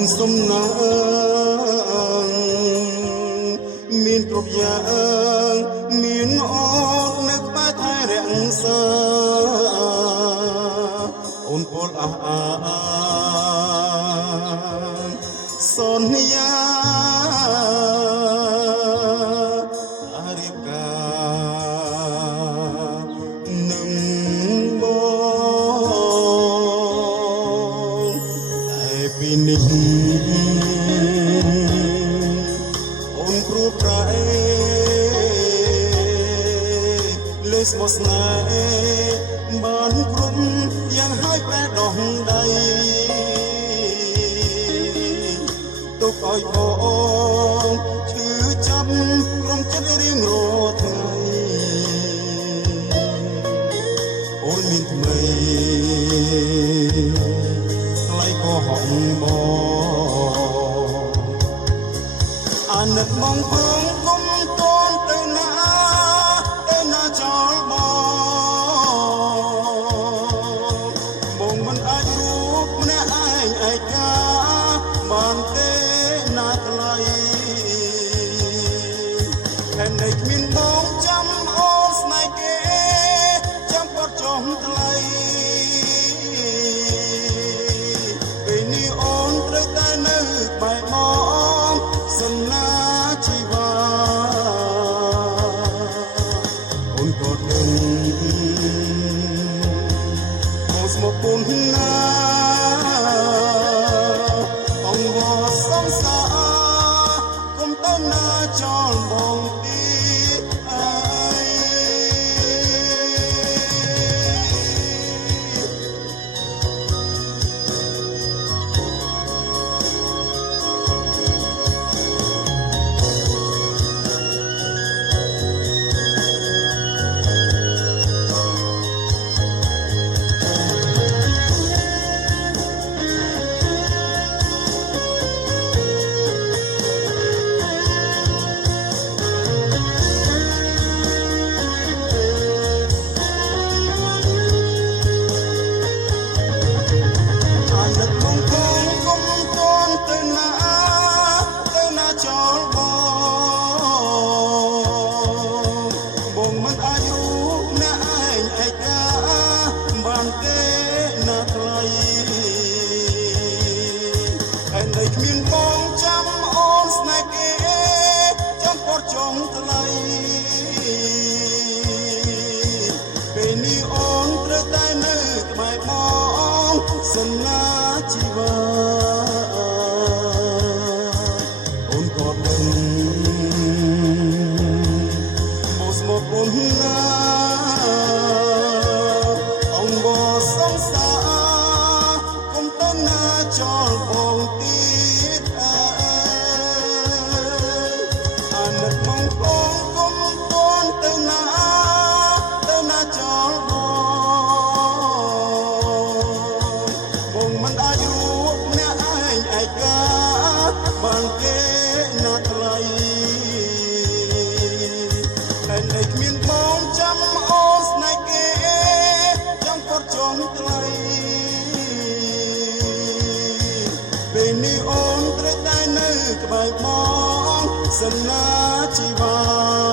នសំណាងមានគ្រប់យ៉ាងមានអូននៅក្បែរថែរក្សាអូនពលអះអាងសន្យារៀបការនឹងបងតែពីនេះអូនព្រោះប្រែលើស្មោះស្នេហ៍បានគ្រប់យ៉ាងហើយប្រែដោះដៃទុកឲ្យបងឈឺចាប់ក្រុមចិត្តរៀងរាល់ថ្ងៃអូនមានថ្មីថ្លៃក៏ហក់មកអាណិតបងផងគុំតនទៅណាចោលបងមិនអាចរួចម្នាក់ឯងឯកាបានទេណាថ្លៃខែនៃគ្មានបងចាំអូនស្នេហ៍គេចាំបត់ចុះថ្លៃពេលនេះអូនត្រូវតែនៅក្បែរបងសំណាជីវ៉ាអូនក៏ដឹងមកស្មោះពុនណាអងវសងសាគុំទៅណាចោលបងទីអើយគ្មានបងចាំអូនស្នេហ៍គេចាំពត់ចុងថ្លៃពេលនេះអូនត្រូវតែនៅក្បែរបងសំណាជីវ៉ាអូនក៏ដឹងមកស្មោះពុនណាអងបសងសាគុំទៅណាចោលបងទីបានគេណាថ្លៃហើយនៅគ្មានបងចាំអូនស្នេហ៍គេចាំពត់ចុងថ្លៃពេលនេះអូនត្រូវតែនៅក្បែរបងសំណាជីវ៉ា